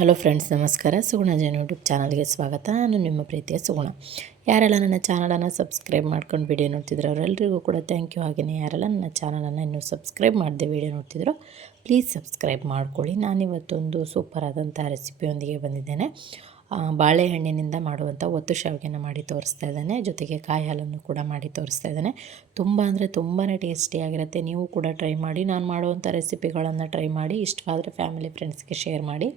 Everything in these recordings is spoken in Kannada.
ಹಲೋ ಫ್ರೆಂಡ್ಸ್, ನಮಸ್ಕಾರ. ಸುಗುಣ ಜೈನ್ ಯೂಟ್ಯೂಬ್ ಚಾನಲ್ಗೆ ಸ್ವಾಗತ. ನಾನು ನಿಮ್ಮ ಪ್ರೀತಿಯ ಸುಗುಣ. ಯಾರೆಲ್ಲ ನನ್ನ ಚಾನಲನ್ನು ಸಬ್ಸ್ಕ್ರೈಬ್ ಮಾಡ್ಕೊಂಡು ವಿಡಿಯೋ ನೋಡ್ತಿದ್ರು ಅವರೆಲ್ಲರಿಗೂ ಕೂಡ ಥ್ಯಾಂಕ್ ಯು. ಹಾಗೆಯೇ ಯಾರೆಲ್ಲ ನನ್ನ ಚಾನಲನ್ನು ಇನ್ನೂ ಸಬ್ಸ್ಕ್ರೈಬ್ ಮಾಡದೆ ವಿಡಿಯೋ ನೋಡ್ತಿದ್ರು ಪ್ಲೀಸ್ ಸಬ್ಸ್ಕ್ರೈಬ್ ಮಾಡ್ಕೊಳ್ಳಿ. ನಾನಿವತ್ತೊಂದು ಸೂಪರ್ ಆದಂಥ ರೆಸಿಪಿಯೊಂದಿಗೆ ಬಂದಿದ್ದೇನೆ. ಬಾಳೆಹಣ್ಣಿನಿಂದ ಮಾಡುವಂಥ ಒತ್ತು ಶಾವಿಗೆನ ಮಾಡಿ ತೋರಿಸ್ತಾ ಇದ್ದಾನೆ. ಜೊತೆಗೆ ಕಾಯಿ ಹಾಲನ್ನು ಕೂಡ ಮಾಡಿ ತೋರಿಸ್ತಾ ಇದ್ದಾನೆ. ತುಂಬ ಅಂದರೆ ತುಂಬಾ ಟೇಸ್ಟಿಯಾಗಿರುತ್ತೆ. ನೀವು ಕೂಡ ಟ್ರೈ ಮಾಡಿ. ನಾನು ಮಾಡುವಂಥ ರೆಸಿಪಿಗಳನ್ನು ಟ್ರೈ ಮಾಡಿ. ಇಷ್ಟವಾದರೆ ಫ್ಯಾಮಿಲಿ ಫ್ರೆಂಡ್ಸ್ಗೆ ಶೇರ್ ಮಾಡಿ.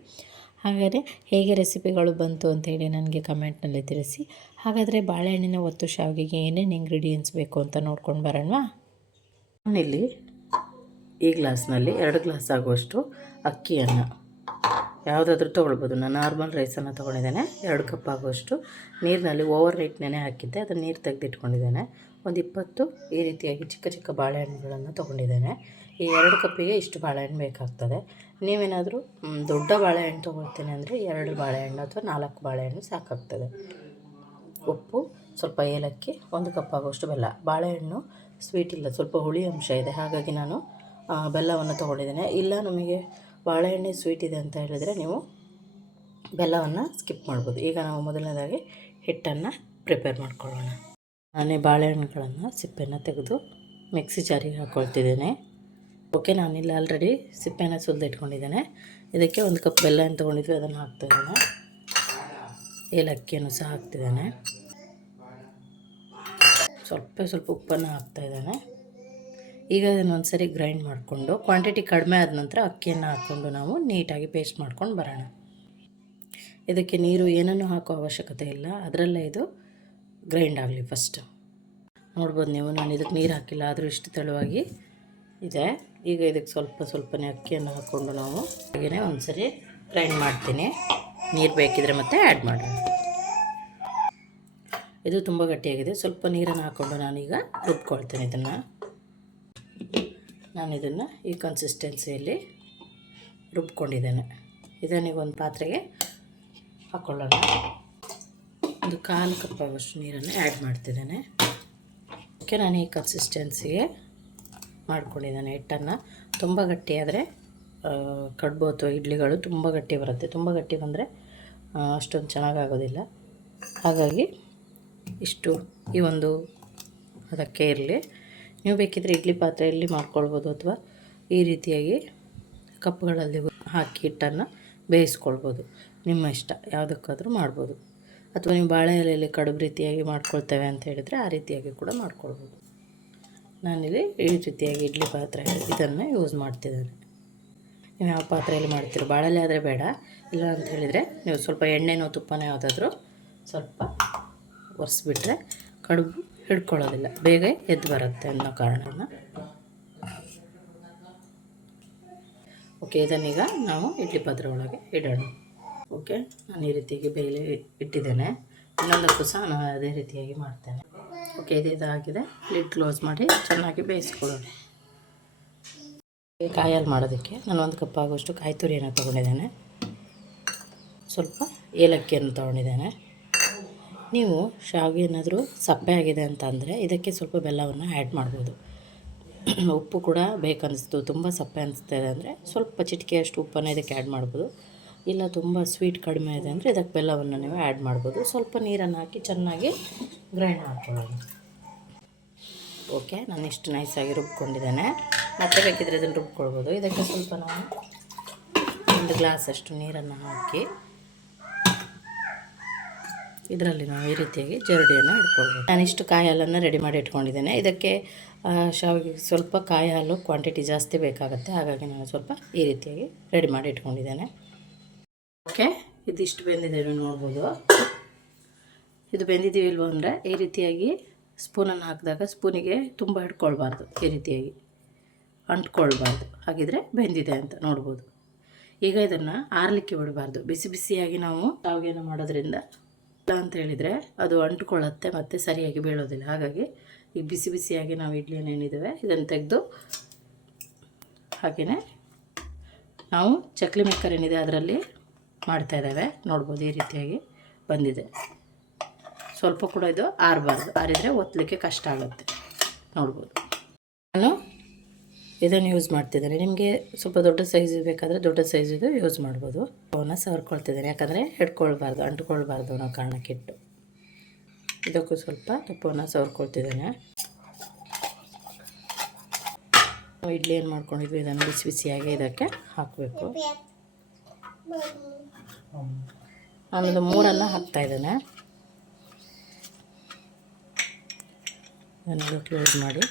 ಹಾಗಾದರೆ ಹೇಗೆ ರೆಸಿಪಿಗಳು ಬಂತು ಅಂತೇಳಿ ನನಗೆ ಕಮೆಂಟ್ನಲ್ಲಿ ತಿಳಿಸಿ. ಹಾಗಾದರೆ ಬಾಳೆಹಣ್ಣಿನ ಒತ್ತು ಶಾವಿಗೆಗೆ ಏನೇನು ಇಂಗ್ರೀಡಿಯೆಂಟ್ಸ್ ಬೇಕು ಅಂತ ನೋಡ್ಕೊಂಡು ಬರೋಣವಾ? ನಾನಿಲ್ಲಿ ಈ ಗ್ಲಾಸ್ನಲ್ಲಿ 2 ಗ್ಲಾಸ್ ಆಗುವಷ್ಟು ಅಕ್ಕಿಯನ್ನು ಯಾವುದಾದ್ರೂ ತೊಗೊಳ್ಬೋದು. ನಾನು ನಾರ್ಮಲ್ ರೈಸನ್ನು ತೊಗೊಂಡಿದ್ದೇನೆ. 2 ಕಪ್ ಆಗುವಷ್ಟು ನೀರಿನಲ್ಲಿ ಓವರ್ ನೈಟ್ ನೆನೆ ಹಾಕಿದ್ದೆ. ಅದನ್ನು ನೀರು ತೆಗೆದಿಟ್ಕೊಂಡಿದ್ದೇನೆ. ಒಂದು 20 ಈ ರೀತಿಯಾಗಿ ಚಿಕ್ಕ ಚಿಕ್ಕ ಬಾಳೆಹಣ್ಣುಗಳನ್ನು ತೊಗೊಂಡಿದ್ದೇನೆ. ಈ 2 ಕಪ್ಪಿಗೆ ಇಷ್ಟು ಬಾಳೆಹಣ್ಣು ಬೇಕಾಗ್ತದೆ. ನೀವೇನಾದರೂ ದೊಡ್ಡ ಬಾಳೆಹಣ್ಣು ತೊಗೊಳ್ತೀನಿ ಅಂದರೆ 2 ಬಾಳೆಹಣ್ಣು ಅಥವಾ 4 ಬಾಳೆಹಣ್ಣು ಸಾಕಾಗ್ತದೆ. ಉಪ್ಪು, ಸ್ವಲ್ಪ ಏಲಕ್ಕಿ, 1 ಕಪ್ ಆಗುವಷ್ಟು ಬೆಲ್ಲ. ಬಾಳೆಹಣ್ಣು ಸ್ವೀಟ್ ಇಲ್ಲ, ಸ್ವಲ್ಪ ಹುಳಿ ಅಂಶ ಇದೆ, ಹಾಗಾಗಿ ನಾನು ಬೆಲ್ಲವನ್ನು ತೊಗೊಂಡಿದ್ದೇನೆ. ಇಲ್ಲ ನಮಗೆ ಬಾಳೆಹಣ್ಣೆ ಸ್ವೀಟ್ ಇದೆ ಅಂತ ಹೇಳಿದರೆ ನೀವು ಬೆಲ್ಲವನ್ನು ಸ್ಕಿಪ್ ಮಾಡ್ಬೋದು. ಈಗ ನಾವು ಮೊದಲನೇದಾಗಿ ಹಿಟ್ಟನ್ನು ಪ್ರಿಪೇರ್ ಮಾಡ್ಕೊಳ್ಳೋಣ. ನಾನೇ ಬಾಳೆಹಣ್ಣುಗಳನ್ನು ಸಿಪ್ಪೆಯನ್ನು ತೆಗೆದು ಮಿಕ್ಸಿ ಜಾರಿಗೆ ಹಾಕ್ಕೊಳ್ತಿದ್ದೇನೆ. ಓಕೆ, ನಾನಿಲ್ಲಿ ಆಲ್ರೆಡಿ ಸಿಪ್ಪೆನ ಸುಲಿದಿಟ್ಕೊಂಡಿದ್ದೇನೆ. ಇದಕ್ಕೆ 1 ಕಪ್ ಬೆಲ್ಲ ಏನು ತೊಗೊಂಡಿದ್ವಿ ಅದನ್ನು ಹಾಕ್ತಾಯಿದ್ದೇನೆ. ಏಲಕ್ಕಿಯನ್ನು ಸಹ ಹಾಕ್ತಿದ್ದೇನೆ. ಸ್ವಲ್ಪ ಉಪ್ಪನ್ನು ಹಾಕ್ತಾಯಿದ್ದೇನೆ. ಈಗ ಅದನ್ನು ಒಂದು ಸರಿ ಗ್ರೈಂಡ್ ಮಾಡಿಕೊಂಡು ಕ್ವಾಂಟಿಟಿ ಕಡಿಮೆ ಆದ ನಂತರ ಅಕ್ಕಿಯನ್ನು ಹಾಕ್ಕೊಂಡು ನಾವು ನೀಟಾಗಿ ಪೇಸ್ಟ್ ಮಾಡ್ಕೊಂಡು ಬರೋಣ. ಇದಕ್ಕೆ ನೀರು ಏನನ್ನು ಹಾಕೋ ಅವಶ್ಯಕತೆ ಇಲ್ಲ, ಅದರಲ್ಲೇ ಇದು ಗ್ರೈಂಡ್ ಆಗಲಿ. ಫಸ್ಟ್ ನೋಡ್ಬೋದು ನೀವು, ನಾನು ಇದಕ್ಕೆ ನೀರು ಹಾಕಿಲ್ಲ, ಆದರೂ ಇಷ್ಟು ತೆಳುವಾಗಿ ಇದೆ. ಈಗ ಇದಕ್ಕೆ ಸ್ವಲ್ಪನೇ ಅಕ್ಕಿಯನ್ನು ಹಾಕ್ಕೊಂಡು ನಾವು ಹಾಗೆಯೇ ಒಂದು ಸರಿ ಗ್ರೈಂಡ್ ಮಾಡ್ತೀನಿ. ನೀರು ಬೇಕಿದ್ರೆ ಮತ್ತೆ ಆ್ಯಡ್ ಮಾಡೋಣ. ಇದು ತುಂಬ ಗಟ್ಟಿಯಾಗಿದೆ. ಸ್ವಲ್ಪ ನೀರನ್ನು ಹಾಕ್ಕೊಂಡು ನಾನೀಗ ರುಬ್ಕೊಳ್ತೇನೆ. ಇದನ್ನು ಈ ಕನ್ಸಿಸ್ಟೆನ್ಸಿಯಲ್ಲಿ ರುಬ್ಕೊಂಡಿದ್ದೇನೆ. ಇದನ್ನೀಗ ಒಂದು ಪಾತ್ರೆಗೆ ಹಾಕ್ಕೊಳ್ಳೋಣ. ಒಂದು 1/4 ಕಪ್ ಆಗುವಷ್ಟು ನೀರನ್ನು ಆ್ಯಡ್ ಮಾಡ್ತಿದ್ದೇನೆ. ಓಕೆ, ನಾನು ಈ ಕನ್ಸಿಸ್ಟೆನ್ಸಿಗೆ ಮಾಡ್ಕೊಂಡಿದ್ದೇನೆ. ಹಿಟ್ಟನ್ನು ತುಂಬ ಗಟ್ಟಿಯಾದರೆ ಕಡುಬು ಅಥವಾ ಇಡ್ಲಿಗಳು ತುಂಬ ಗಟ್ಟಿ ಬರುತ್ತೆ. ತುಂಬ ಗಟ್ಟಿ ಬಂದರೆ ಅಷ್ಟೊಂದು ಚೆನ್ನಾಗಾಗೋದಿಲ್ಲ. ಹಾಗಾಗಿ ಇಷ್ಟು ಈ ಒಂದು ಅದಕ್ಕೆ ಇರಲಿ. ನೀವು ಬೇಕಿದ್ದರೆ ಇಡ್ಲಿ ಪಾತ್ರೆಯಲ್ಲಿ ಮಾಡ್ಕೊಳ್ಬೋದು ಅಥವಾ ಈ ರೀತಿಯಾಗಿ ಕಪ್ಗಳಲ್ಲಿ ಹಾಕಿ ಹಿಟ್ಟನ್ನು ಬೇಯಿಸ್ಕೊಳ್ಬೋದು. ನಿಮ್ಮ ಇಷ್ಟ, ಯಾವುದಕ್ಕಾದರೂ ಮಾಡ್ಬೋದು. ಅಥವಾ ನೀವು ಬಾಳೆ ಎಲೆಯಲ್ಲಿ ಕಡುಬು ರೀತಿಯಾಗಿ ಮಾಡ್ಕೊಳ್ತೇವೆ ಅಂತ ಹೇಳಿದರೆ ಆ ರೀತಿಯಾಗಿ ಕೂಡ ಮಾಡ್ಕೊಳ್ಬೋದು. ನಾನಿಲ್ಲಿ ಈ ರೀತಿಯಾಗಿ ಇಡ್ಲಿ ಪಾತ್ರೆ ಇದನ್ನು ಯೂಸ್ ಮಾಡ್ತಿದ್ದೇನೆ. ನೀವು ಯಾವ ಪಾತ್ರೆಯಲ್ಲಿ ಮಾಡ್ತೀರೋ, ಬಾಳೆಲೆ ಆದರೆ ಬೇಡ. ಇಲ್ಲ ಅಂತ ಹೇಳಿದರೆ ನೀವು ಸ್ವಲ್ಪ ಎಣ್ಣೆನೋ ತುಪ್ಪನೋ ಯಾವುದಾದ್ರೂ ಸ್ವಲ್ಪ ಒರೆಸ್ಬಿಟ್ರೆ ಕಡುಬು ಹಿಡ್ಕೊಳ್ಳೋದಿಲ್ಲ, ಬೇಗ ಎದ್ದು ಬರುತ್ತೆ ಅನ್ನೋ ಕಾರಣನ. ಓಕೆ, ಇದನ್ನೀಗ ನಾವು ಇಡ್ಲಿ ಪಾತ್ರೆ ಒಳಗೆ ಇಡೋಣ. ಓಕೆ, ನಾನು ಈ ರೀತಿಯಾಗಿ ಬೇಳೆ ಇಟ್ಟಿದ್ದೇನೆ. ಇನ್ನೊಂದಕ್ಕೂ ಸಹ ನಾನು ಅದೇ ರೀತಿಯಾಗಿ ಮಾಡ್ತೇನೆ. ಓಕೆ, ಇದಾಗಿದೆ. ಲಿಡ್ ಕ್ಲೋಸ್ ಮಾಡಿ ಚೆನ್ನಾಗಿ ಬೇಯಿಸ್ಕೊಳ್ಳೋಣ. ಕಾಯಿ ಹಾಲು ಮಾಡೋದಕ್ಕೆ ನಾನು 1 ಕಪ್ ಆಗುವಷ್ಟು ಕಾಯಿ ತುರಿಯನ್ನು ತೊಗೊಂಡಿದ್ದೇನೆ. ಸ್ವಲ್ಪ ಏಲಕ್ಕಿಯನ್ನು ತೊಗೊಂಡಿದ್ದೇನೆ. ನೀವು ಶಾವಿಗೆ ಏನಾದರೂ ಸಪ್ಪೆ ಆಗಿದೆ ಅಂತ ಅಂದರೆ ಇದಕ್ಕೆ ಸ್ವಲ್ಪ ಬೆಲ್ಲವನ್ನು ಆ್ಯಡ್ ಮಾಡ್ಬೋದು. ಉಪ್ಪು ಕೂಡ ಬೇಕನ್ನಿಸ್ತು, ತುಂಬ ಸಪ್ಪೆ ಅನಿಸ್ತಾ ಇದೆ ಅಂದರೆ ಸ್ವಲ್ಪ ಚಿಟಿಕೆಯಷ್ಟು ಉಪ್ಪನ್ನು ಇದಕ್ಕೆ ಆ್ಯಡ್ ಮಾಡ್ಬೋದು. ಇಲ್ಲ ತುಂಬ ಸ್ವೀಟ್ ಕಡಿಮೆ ಇದೆ ಅಂದರೆ ಇದಕ್ಕೆ ಬೆಲ್ಲವನ್ನು ನೀವು ಆ್ಯಡ್ ಮಾಡ್ಬೋದು. ಸ್ವಲ್ಪ ನೀರನ್ನು ಹಾಕಿ ಚೆನ್ನಾಗಿ ಗ್ರೈಂಡ್ ಮಾಡ್ಕೊಳ್ಳೋಣ. ಓಕೆ, ನಾನು ಇಷ್ಟು ನೈಸಾಗಿ ರುಬ್ಕೊಂಡಿದ್ದೇನೆ. ಮತ್ತೆ ಬೇಕಿದ್ರೆ ಇದನ್ನು ರುಬ್ಕೊಳ್ಬೋದು. ಇದಕ್ಕೆ ಸ್ವಲ್ಪ ನಾವು 1 ಗ್ಲಾಸಷ್ಟು ನೀರನ್ನು ಹಾಕಿ ಇದರಲ್ಲಿ ನಾವು ಈ ರೀತಿಯಾಗಿ ಜರಡಿಯನ್ನು ಇಟ್ಕೊಳ್ಬೋದು. ನಾನಿಷ್ಟು ಕಾಯಿ ಹಾಲನ್ನು ರೆಡಿ ಮಾಡಿ ಇಟ್ಕೊಂಡಿದ್ದೇನೆ. ಇದಕ್ಕೆ ಶಾವಿಗೆ ಸ್ವಲ್ಪ ಕಾಯಿ ಹಾಲು ಕ್ವಾಂಟಿಟಿ ಜಾಸ್ತಿ ಬೇಕಾಗುತ್ತೆ, ಹಾಗಾಗಿ ನಾನು ಸ್ವಲ್ಪ ಈ ರೀತಿಯಾಗಿ ರೆಡಿ ಮಾಡಿ ಇಟ್ಕೊಂಡಿದ್ದೇನೆ. ಓಕೆ, ಇದಿಷ್ಟು ಬೆಂದಿದೆ ನೋಡ್ಬೋದು. ಇದು ಬೆಂದಿದ್ದೀವಿಲ್ವ ಅಂದರೆ ಈ ರೀತಿಯಾಗಿ ಸ್ಪೂನನ್ನು ಹಾಕಿದಾಗ ಸ್ಪೂನಿಗೆ ತುಂಬ ಹಿಡ್ಕೊಳ್ಬಾರ್ದು, ಈ ರೀತಿಯಾಗಿ ಅಂಟ್ಕೊಳ್ಬಾರ್ದು, ಹಾಗಿದ್ರೆ ಬೆಂದಿದೆ ಅಂತ ನೋಡ್ಬೋದು. ಈಗ ಇದನ್ನು ಆರಲಿಕ್ಕೆ ಬಿಡಬಾರ್ದು. ಬಿಸಿ ಬಿಸಿಯಾಗಿ ನಾವು ಶಾವಿಗೆಯನ್ನು ಮಾಡೋದ್ರಿಂದ ಅಂತ ಹೇಳಿದರೆ ಅದು ಅಂಟ್ಕೊಳ್ಳುತ್ತೆ ಮತ್ತು ಸರಿಯಾಗಿ ಬೀಳೋದಿಲ್ಲ. ಹಾಗಾಗಿ ಈಗ ಬಿಸಿ ಬಿಸಿಯಾಗಿ ನಾವು ಇಡ್ಲಿಯನ್ನು ಏನಿದ್ದೇವೆ ಇದನ್ನು ತೆಗೆದು ಹಾಗೆಯೇ ನಾವು ಚಕ್ಲಿ ಮಿಕ್ಕರ್ ಏನಿದೆ ಅದರಲ್ಲಿ ಮಾಡ್ತಾಯಿದ್ದೇವೆ. ನೋಡ್ಬೋದು ಈ ರೀತಿಯಾಗಿ ಬಂದಿದೆ. ಸ್ವಲ್ಪ ಕೂಡ ಇದು ಆರಬಾರ್ದು, ಆರಿದರೆ ಒತ್ತಲಿಕ್ಕೆ ಕಷ್ಟ ಆಗುತ್ತೆ. ನೋಡ್ಬೋದು. ನಾನು ಇದನ್ನು ಯೂಸ್ ಮಾಡ್ತಿದ್ದೇನೆ. ನಿಮಗೆ ಸ್ವಲ್ಪ ದೊಡ್ಡ ಸೈಜ್ ಬೇಕಾದರೆ ದೊಡ್ಡ ಸೈಜಿದು ಯೂಸ್ ಮಾಡ್ಬೋದು. ಅವನ್ನ ಸವರ್ಕೊಳ್ತಿದ್ದೇನೆ, ಯಾಕಂದರೆ ಹಿಡ್ಕೊಳ್ಬಾರ್ದು, ಅಂಟ್ಕೊಳ್ಬಾರ್ದು ಅನ್ನೋ ಕಾರಣಕ್ಕಿಟ್ಟು. ಇದಕ್ಕೂ ಸ್ವಲ್ಪ ತುಪ್ಪವನ್ನು ಸವರ್ಕೊಳ್ತಿದ್ದೇನೆ. ಇಡ್ಲಿ ಏನು ಮಾಡ್ಕೊಂಡಿದ್ವಿ ಇದನ್ನು ಬಿಸಿ ಬಿಸಿಯಾಗಿ ಇದಕ್ಕೆ ಹಾಕಬೇಕು. ನಾನೊಂದು 3 ಹಾಕ್ತಾಯಿದ್ದೇನೆ. ಇದನ್ನು ಕ್ಲೋಸ್ ಮಾಡಿ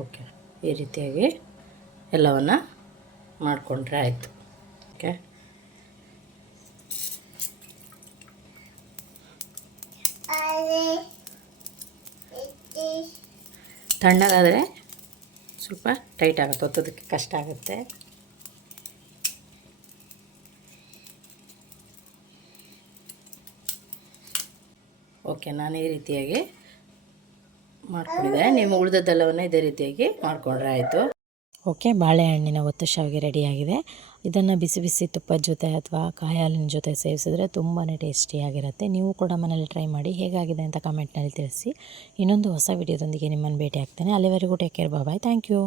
ಓಕೆ, ಈ ರೀತಿಯಾಗಿ ಎಲ್ಲವನ್ನು ಮಾಡಿಕೊಂಡ್ರೆ ಆಯಿತು. ಓಕೆ, ತಣ್ಣಗಾದರೆ ಸ್ವಲ್ಪ ಟೈಟ್ ಆಗುತ್ತೆ, ಒತ್ತೋದಕ್ಕೆ ಕಷ್ಟ ಆಗುತ್ತೆ. ಓಕೆ, ನಾನು ಈ ರೀತಿಯಾಗಿ ಮಾಡ್ಕೊಂಡಿದ್ದೆ. ನೀವು ಉಳಿದದ್ದೆಲ್ಲವನ್ನು ಇದೇ ರೀತಿಯಾಗಿ ಮಾಡಿಕೊಂಡ್ರೆ ಆಯಿತು. ಓಕೆ, ಬಾಳೆಹಣ್ಣಿನ ಒತ್ತು ಶಾವಿಗೆ ರೆಡಿಯಾಗಿದೆ. ಇದನ್ನು ಬಿಸಿ ಬಿಸಿ ತುಪ್ಪದ ಜೊತೆ ಅಥವಾ ಕಾಯಿ ಹಾಲಿನ ಜೊತೆ ಸೇವಿಸಿದ್ರೆ ತುಂಬಾ ಟೇಸ್ಟಿಯಾಗಿರುತ್ತೆ. ನೀವು ಕೂಡ ಮನೇಲಿ ಟ್ರೈ ಮಾಡಿ, ಹೇಗಾಗಿದೆ ಅಂತ ಕಮೆಂಟ್ನಲ್ಲಿ ತಿಳಿಸಿ. ಇನ್ನೊಂದು ಹೊಸ ವಿಡಿಯೋದೊಂದಿಗೆ ನಿಮ್ಮನ್ನು ಭೇಟಿ ಆಗ್ತೇನೆ. ಅಲ್ಲಿವರೆಗೂ take care, bye, thank you.